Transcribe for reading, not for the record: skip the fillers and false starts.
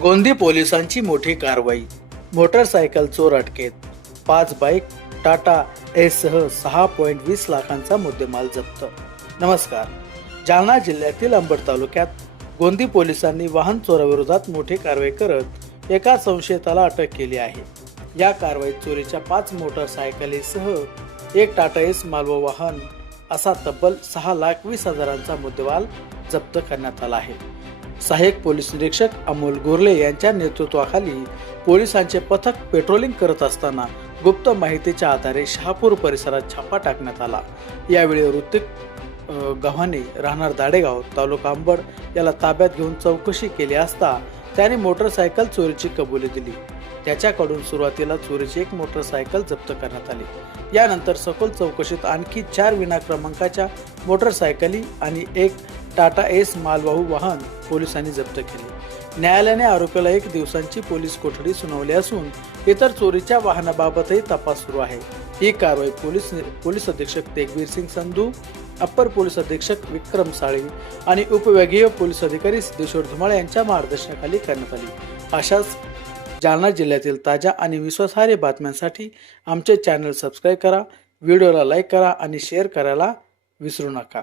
गोंदी पोलिसांची मोठी कारवाई. मोटरसायकल चोर अटकेत. 5 बाईक टाटा एस सह 6.20 लाखांचा मुद्देमाल जप्त. नमस्कार. जालना जिल्ह्यातील अंबड तालुक्यात गोंदी पोलिसांनी वाहन चोराविरोधात मोठी कारवाई करत एका संशयिताला अटक केली आहे. या कारवाईत चोरीच्या 5 मोटरसायकलीसह एक टाटा एस मालवा वाहन असा तब्बल 6,20,000चा मुद्देमाल जप्त करण्यात आला आहे. सहाय्यक पोलीस निरीक्षक अमोल गोरले यांच्या नेतृत्वाखाली पोलिसांचे पथक पेट्रोलिंग करत असताना गुप्त माहितीच्या आधारे शहापूर परिसरात छापा टाकण्यात आला. यावेळी ऋतिक गव्हाणे राहणार दाडेगाव तालुका अंबड याला ताब्यात घेऊन चौकशी केली असता त्याने मोटरसायकल चोरीची कबुली दिली. त्याच्याकडून सुरुवातीला चोरीची एक मोटरसायकल जप्त करण्यात आली. यानंतर सखोल चौकशीत आणखी 4 विना क्रमांकाच्या मोटरसायकली आणि एक टाटा एस मालवाहू वाहन पोलिसांनी जप्त केले. न्यायालयाने आरोपीला 1 दिवसांची पोलीस कोठडी सुनावली असून इतर चोरीच्या वाहनाबाबतही तपास सुरू आहे. ही कारवाई पोलीस अधीक्षक तेगवीर सिंग संधू, अप्पर पोलीस अधीक्षक विक्रम साळी आणि उपविभागीय पोलीस अधिकारी सिद्धेश्वर धुमाळ यांच्या मार्गदर्शनाखाली करण्यात आली. अशाच जालना जिल्ह्यातील ताज्या आणि विश्वासार्ह बातम्यांसाठी आमचे चॅनल सबस्क्राईब करा, व्हिडिओला लाईक करा आणि शेअर करायला विसरू नका.